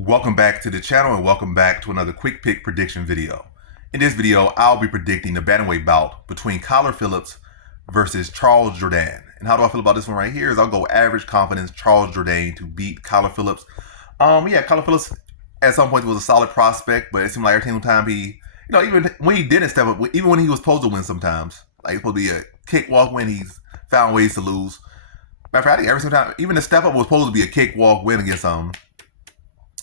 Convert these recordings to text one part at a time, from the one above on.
Welcome back to the channel and welcome back to another quick pick prediction video. In this video, I'll be predicting the bantamweight bout between Phillips versus Charles Jourdain. And how do I feel about this one right here is I'll go average confidence Charles Jourdain to beat Phillips. Phillips at some point was a solid prospect, but it seemed like every single time even when he didn't step up, even when he was supposed to win sometimes, like it's supposed to be a cakewalk win, he's found ways to lose. Matter of fact, I think every single time, even the step up was supposed to be a cakewalk win against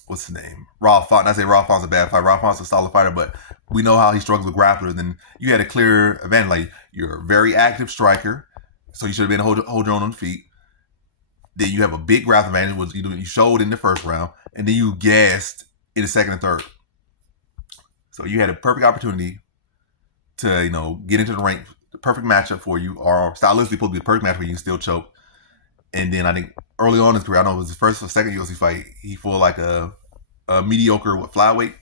what's his name? Rob Font. I say Rob Font's a bad fighter. Rob Font's a solid fighter, but we know how he struggles with grapplers. And you had a clear advantage. Like, you're a very active striker, so you should have been hold your own on the feet. Then you have a big grappling advantage, which you showed in the first round, and then you gassed in the second and third. So you had a perfect opportunity to get into the rank. The perfect matchup for you, or stylistically supposed to be the perfect match for you. You still choke. And then I think early on in his career, I don't know if it was his first or second UFC fight, he fought like a mediocre flyweight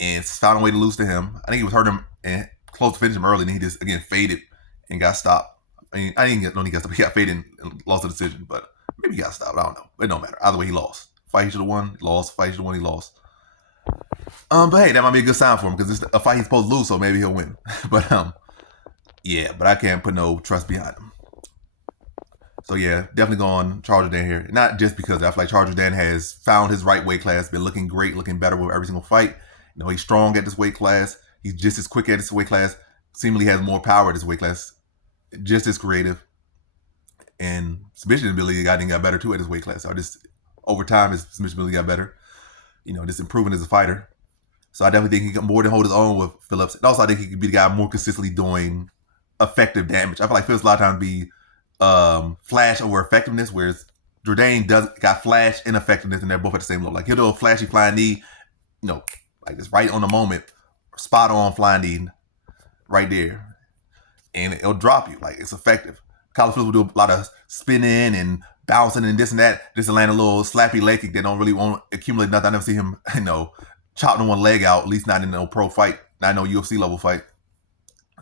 and found a way to lose to him. I think he was hurt him and close to finish him early, and he just again faded and got stopped. I mean, I didn't know he got stopped. He got faded and lost the decision, but maybe he got stopped. I don't know. It don't matter. Either way, he lost. Fight he should have won, he lost. Fight he should have won, he lost. But hey, that might be a good sign for him because it's a fight he's supposed to lose, so maybe he'll win. But I can't put no trust behind him. So yeah, definitely going Charles Jourdain here. Not just because I feel like Charles Jourdain has found his right weight class, been looking great, looking better with every single fight. He's strong at this weight class. He's just as quick at this weight class. Seemingly has more power at this weight class. Just as creative. And submission ability got better too at his weight class. So just over time, his submission ability got better. Just improving as a fighter. So I definitely think he can more than hold his own with Phillips. And also I think he could be the guy more consistently doing effective damage. I feel like Phillips a lot of times be flash over effectiveness, whereas Jourdain got flash and effectiveness, and they're both at the same level. Like, he'll do a flashy flying knee, like just right on the moment, spot on flying knee, right there, and it'll drop you. Like, it's effective. Phillips will do a lot of spinning and bouncing and this and that, just to land a little slappy leg kick that don't really won't accumulate nothing. I never see him, chopping one leg out, at least not in no pro fight, not in no UFC level fight.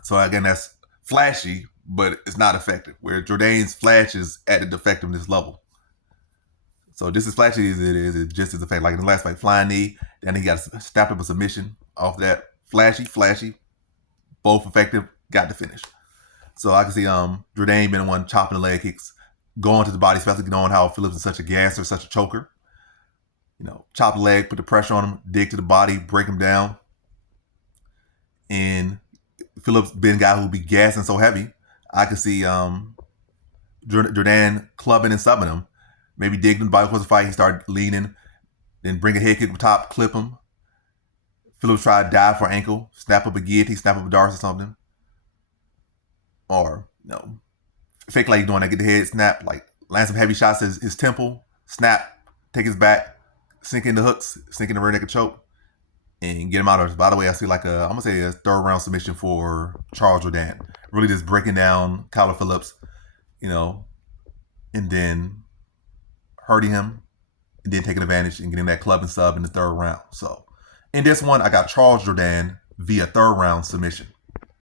So again, that's flashy, but it's not effective. Where Jourdain's flash is at the effectiveness level. So just as flashy as it is, it's just as effective. Like in the last fight, flying knee, then he got stabbed up a submission off that. Flashy, both effective, got the finish. So I can see Jourdain been the one chopping the leg kicks, going to the body, especially knowing how Phillips is such a gasser, such a choker. Chop the leg, put the pressure on him, dig to the body, break him down. And Phillips been a guy who'll be gassing so heavy. I could see Jourdain clubbing and subbing him. Maybe digging the body towards the fight. He started leaning, then bring a head kick up top, clip him. Phillips try to dive for ankle, snap up a guillotine, snap up a darce or something. Or, fake like he's doing that, get the head snap, like land some heavy shots at his temple, snap, take his back, sink in the hooks, sink in the rear naked choke, and get him out of it. By the way, I see I'm going to say a third round submission for Charles Jourdain. Really just breaking down Phillips, and then hurting him, and then taking advantage and getting that club and sub in the third round. So in this one, I got Charles Jourdain via third round submission.